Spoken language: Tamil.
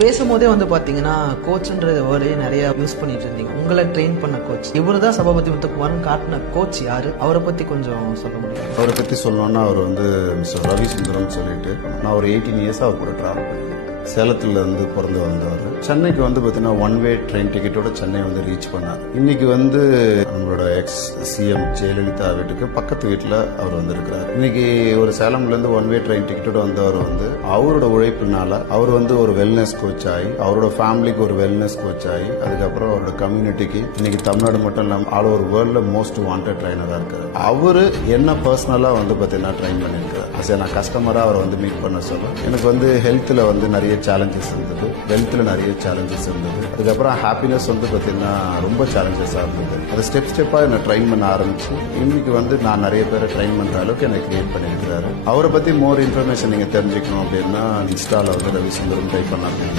பேசும்போதே வந்து பாத்தீங்கன்னா கோச்ன்ற வேர்டே நிறைய யூஸ் பண்ணிட்டு இருந்தீங்க. உங்களை ட்ரெயின் பண்ண கோச் இவரு தான் சபாபதி முத்துக்குமார்னு காட்டின கோச் யாரு? அவரை பத்தி கொஞ்சம் சொல்ல முடியும்? அவரை பத்தி சொல்லணும்னா அவர் வந்து மிஸ்டர் ரவி சுந்தரம் சொல்லிட்டு, நான் ஒரு 18 இயர்ஸ் அவர் கூட டிராவல் பண்ணேன். சேலத்துல இருந்து பிறந்து வந்தவர். சென்னைக்கு வந்து பார்த்தீங்கன்னா 1 வே ட்ரெயின் டிக்கெட்டோட சென்னை வந்து ரீச் பண்ணார். இன்னைக்கு வந்து நம்மளோட எக்ஸ் சிஎம் ஜெயலலிதா வீட்டுக்கு பக்கத்து வீட்டில் அவர் வந்து இருக்கிறார். இன்னைக்கு ஒரு சேலம்ல இருந்து 1 வே ட்ரெயின் டிக்கெட்டோட வந்தவர் வந்து அவரோட உழைப்பினால அவர் வந்து ஒரு வெல்னஸ் கோச் ஆகி, அவரோட ஃபேமிலிக்கு ஒரு வெல்னஸ் கோச் ஆகி, அதுக்கப்புறம் அவரோட கம்யூனிட்டிக்கு இன்னைக்கு தமிழ்நாடு மட்டும் இல்லாமல் ஆல் ஓவர் வேர்ல்ட்ல மோஸ்ட் வாண்டட் ட்ரைனராக இருக்காரு. அவரு என்ன பர்சனலா வந்து பார்த்தீங்கன்னா ட்ரெயின் பண்ணியிருக்காரு. நான் கஸ்டமரா அவரை வந்து மீட் பண்ண சொல்ல எனக்கு வந்து ஹெல்த்ல வந்து நிறைய சேலஞ்சஸ் இருந்தது, வெல்த்ல நிறைய சேலஞ்சஸ் இருந்தது. அதுக்கப்புறம் ஹாப்பினஸ் வந்து பார்த்தீங்கன்னா ரொம்ப சேலஞ்சஸாக இருந்தது. அதை ஸ்டெப்பாக என்னை ட்ரெயின் பண்ண ஆரம்பிச்சு இன்னைக்கு வந்து நான் நிறைய பேரை ட்ரெயின் பண்ணுற அளவுக்கு எனக்கு கிரியேட் பண்ணியிருக்கிறாரு. அவரை பற்றி மோர் இன்ஃபர்மேஷன் நீங்கள் தெரிஞ்சுக்கணும் அப்படின்னா இன்ஸ்டால வந்து ரவி சுந்தரம் டைப் பண்ணாங்க.